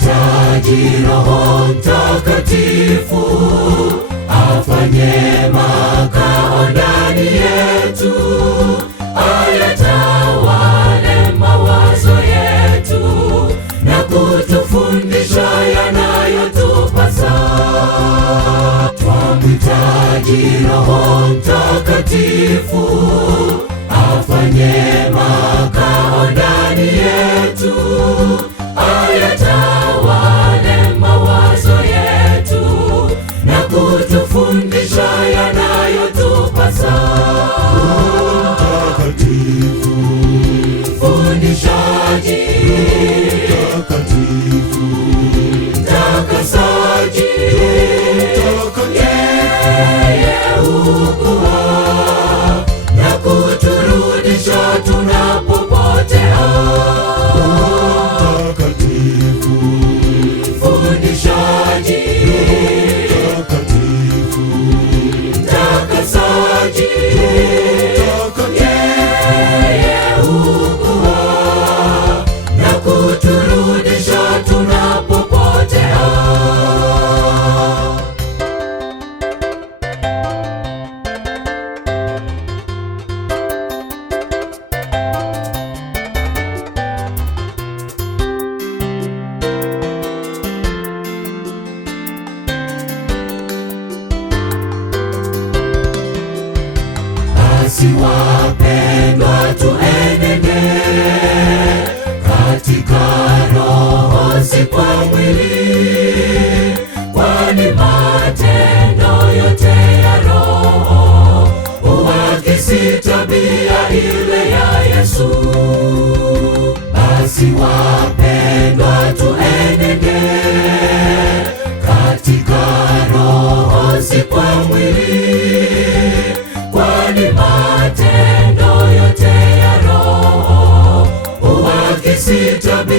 Twamhitaji Roho Mtakatifu afanye makao ndani yetu, ayatawale mawazo yetu na kutufundisha yanayotupasa. Twamhitaji Roho Mtakatifu afanye makao ndani yetu, ayatawale mawazo yetu na kutufundisha yanayotupasa. Mtakatifu, fundishaji, mtakatifu, mtakasaji, yeye hukua na kuturudisha tunapopotea. mtakatifu, Fundishaji, mtakatifu, mtakasaji, yeye hukua na kuturudisha tunapopotea. Basi wapendwa, tuenende katika Roho, si kwa mwili, kwani matendo yote ya Roho huakisi tabia ile ya Yesu. Basi wapendwa, tuenende katika Roho, si kwa mwili, kwani matendo yote ya Roho huakisi tabia